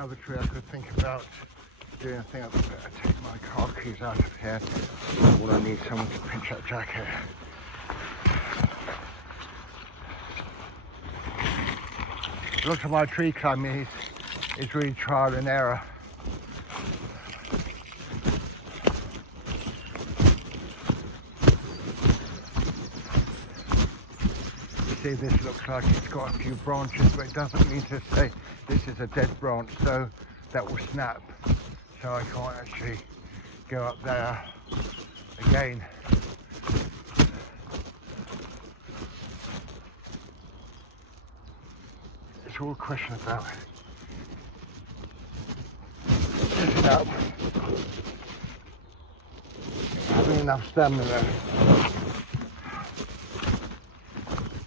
another tree I could think about doing. I think I'd better take my car keys out of here. Well, I need someone to pinch that jacket. Lots of my tree climbing is really trial and error. You see, this looks like it's got a few branches, but it doesn't mean to say this is a dead branch, so that will snap. So I can't actually go up there again. It's all a question about sitting up, having enough stamina.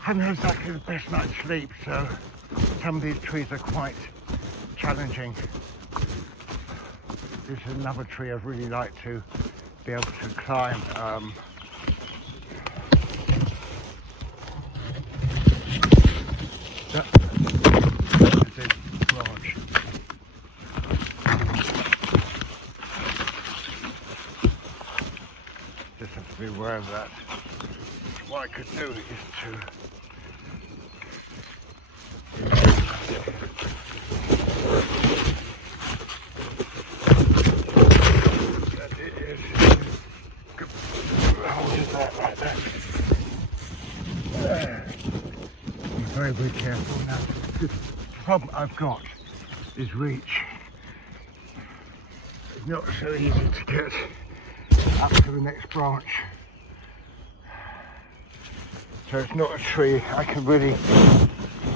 Haven't had exactly the best night's sleep, so some of these trees are quite challenging. This is another tree I'd really like to be able to climb. That is a branch. Just have to be aware of that. What I could do is to be very careful now. The problem I've got is reach. It's not so easy to get up to the next branch. So it's not a tree I can really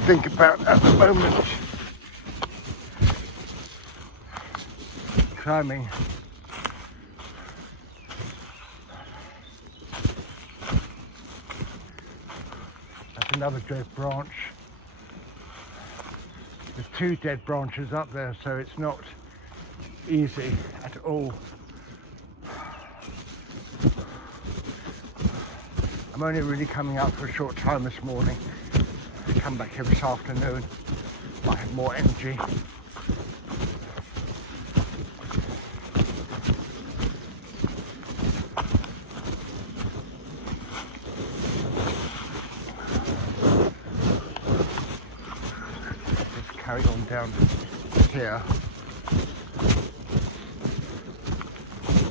think about at the moment. Climbing. That's another dead branch. There's two dead branches up there, so it's not easy at all. I'm only really coming out for a short time this morning. I come back here this afternoon. Might have more energy. Just carry on down here.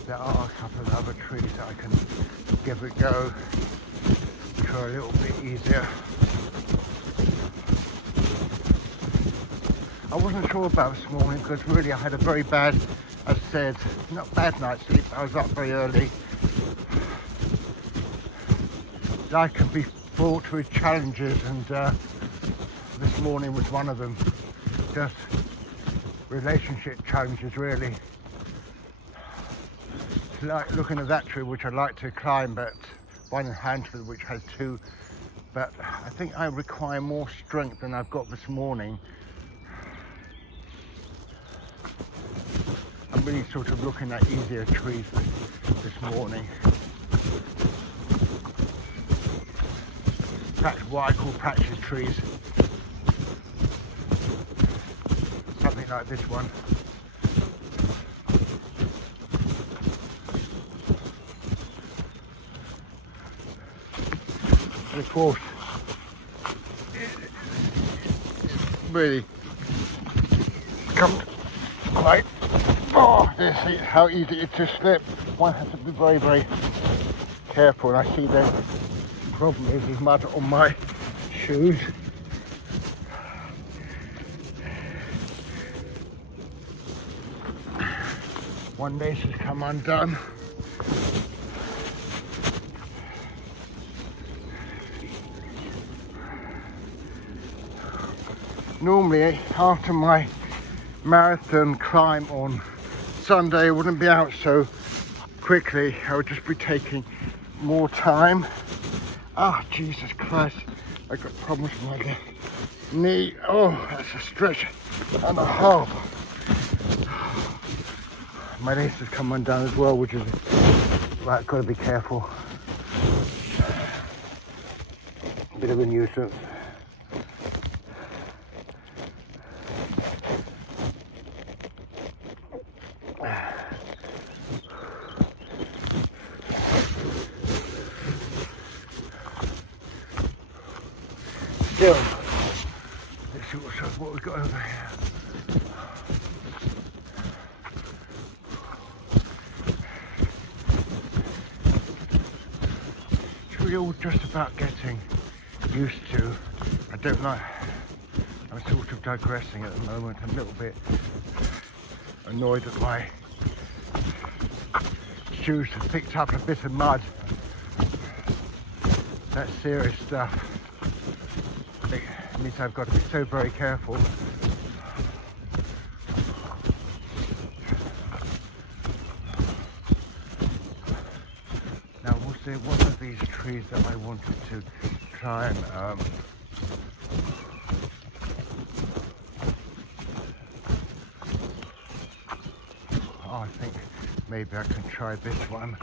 There are a couple of other trees that I can give a go. A little bit easier. I wasn't sure about this morning because really I had a very bad, as I said, not bad night's sleep. I was up very early. Life can be fraught with challenges, and this morning was one of them. Just relationship challenges, really. It's like looking at that tree, which I'd like to climb, but one in Hansford which has two, but I think I require more strength than I've got this morning. I'm really sort of looking at easier trees this morning. Perhaps what I call practice trees. Something like this one. And of course, really come like, oh, see how easy it is to slip. One has to be very, very careful. And I see the problem is mud on my shoes. One lace has come undone. Normally, after my marathon climb on Sunday, I wouldn't be out so quickly. I would just be taking more time. Ah, Jesus Christ, I got problems with my knee. Oh, that's a stretch and a half. My lace has come undone as well, which is, right, got to be careful. Bit of a nuisance. Let's see what we've got over here. So we're all just about getting used to. I don't like. I'm sort of digressing at the moment. I'm a little bit annoyed that my shoes have picked up a bit of mud. That's serious stuff. It means I've got to be so very careful. Now, was there one of these trees that I wanted to try and I think maybe I can try this one.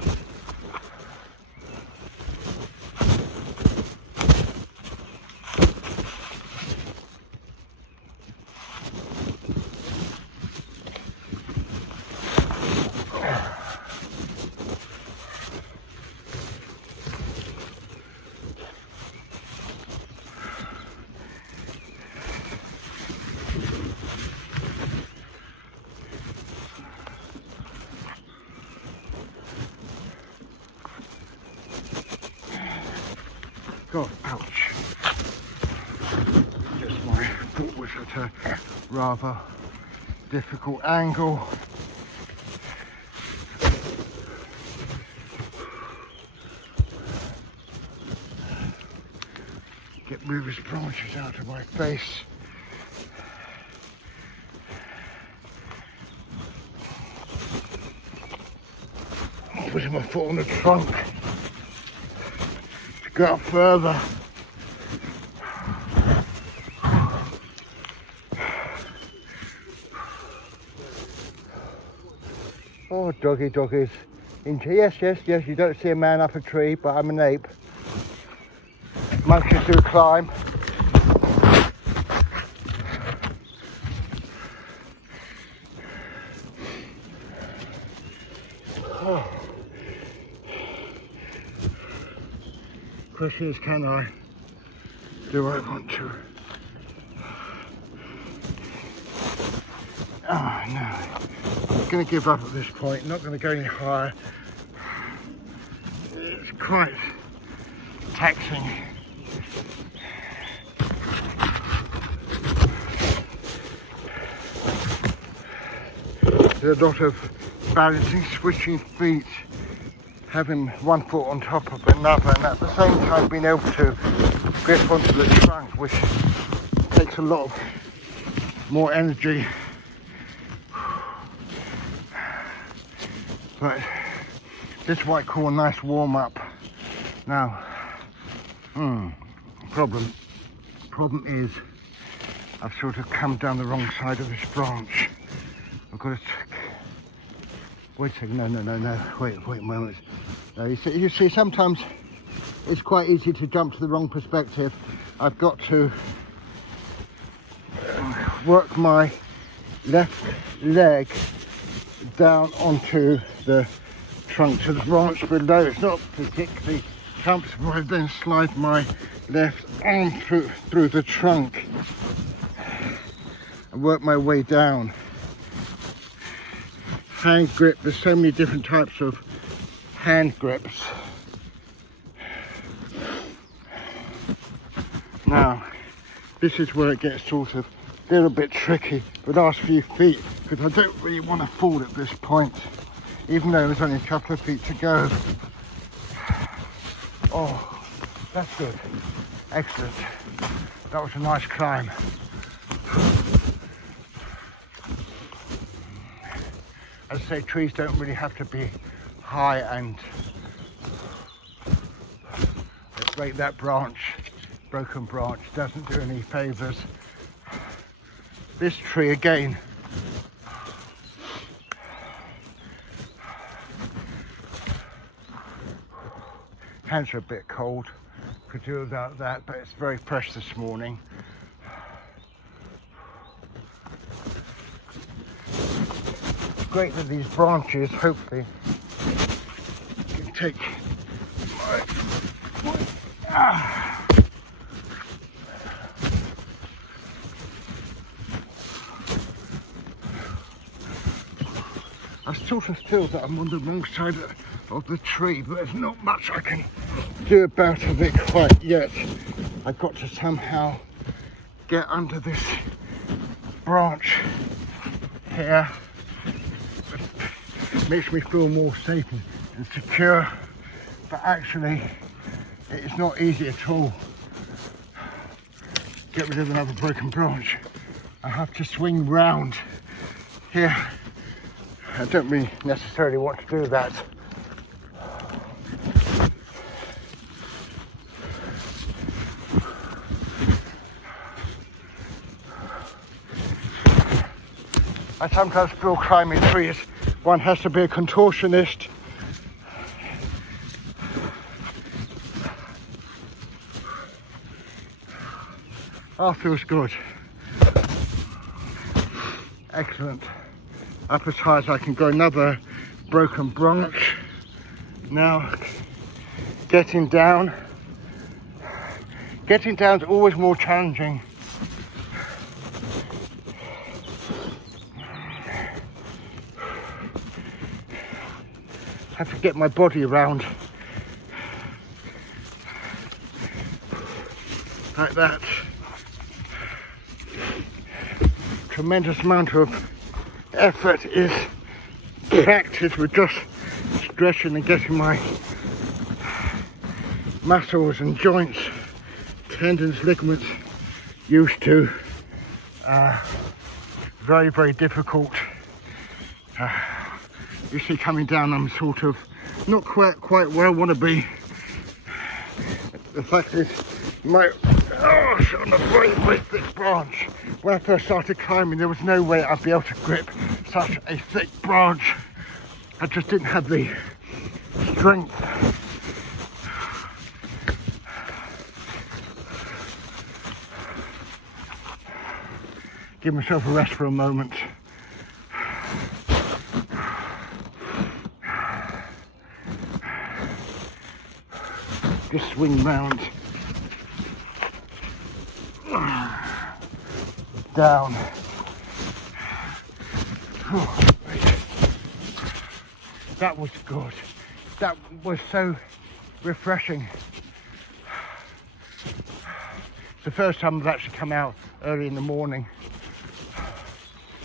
God, ouch. Just my foot was at a rather difficult angle. Move his branches out of my face. Putting my foot on the trunk to go up further. Oh, doggies. Yes, you don't see a man up a tree, but I'm an ape. Monkeys do climb. Oh. Question is, can I? Do I want to? Oh no. I'm going to give up at this point. Not going to go any higher. It's quite taxing. There's a lot of balancing, switching feet, having one foot on top of another, and at the same time being able to grip onto the trunk, which takes a lot more energy. But this is what I call a nice warm up. Now, problem is I've sort of come down the wrong side of this branch. I've got to wait a second, no, wait a moment. No, you see, sometimes it's quite easy to jump to the wrong perspective. I've got to work my left leg down onto the trunk to the branch below. It's not particularly comfortable. I then slide my left arm through the trunk and work my way down. Hand grip, there's so many different types of hand grips. Now, this is where it gets sort of a little bit tricky, the last few feet, because I don't really want to fall at this point, even though there's only a couple of feet to go. Oh, that's good. Excellent. That was a nice climb. As I say, trees don't really have to be high, and let's break that branch. Broken branch doesn't do any favours. This tree again. Hands are a bit cold. Could do without that, but it's very fresh this morning. Great that these branches hopefully can take my I sort of feel that I'm on the wrong side of the tree, but there's not much I can do about it quite yet. I've got to somehow get under this branch here. It makes me feel more safe and secure, but actually it's not easy at all. Get rid of another broken branch. I have to swing round here. I don't really necessarily want to do that. I sometimes feel climbing trees, one has to be a contortionist. Oh, feels good. Excellent. Up as high as I can go, another broken branch. Now, getting down. Getting down is always more challenging. I have to get my body around. Like that. Tremendous amount of effort is practice with just stretching and getting my muscles and joints, tendons, ligaments used to. Very, very difficult. You see, coming down, I'm sort of not quite where I want to be. The fact is, on a very, very thick branch. When I first started climbing, there was no way I'd be able to grip such a thick branch. I just didn't have the strength. Give myself a rest for a moment. Just swing round. Down. Oh, that was good. That was so refreshing. It's the first time I've actually come out early in the morning.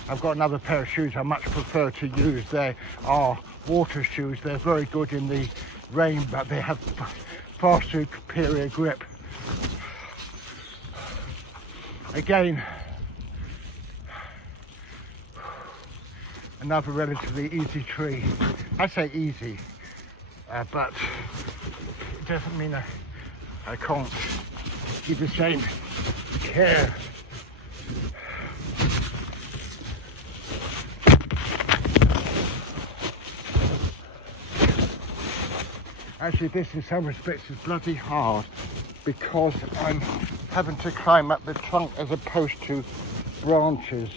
I've got another pair of shoes I much prefer to use. They are water shoes. They're very good in the rain, but they have far superior grip. Again, another relatively easy tree. I say easy, but it doesn't mean I can't give the same care. Actually, this in some respects is bloody hard because I'm having to climb up the trunk as opposed to branches.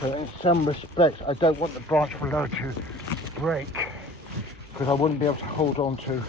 So in some respects, I don't want the branch below to break because I wouldn't be able to hold on to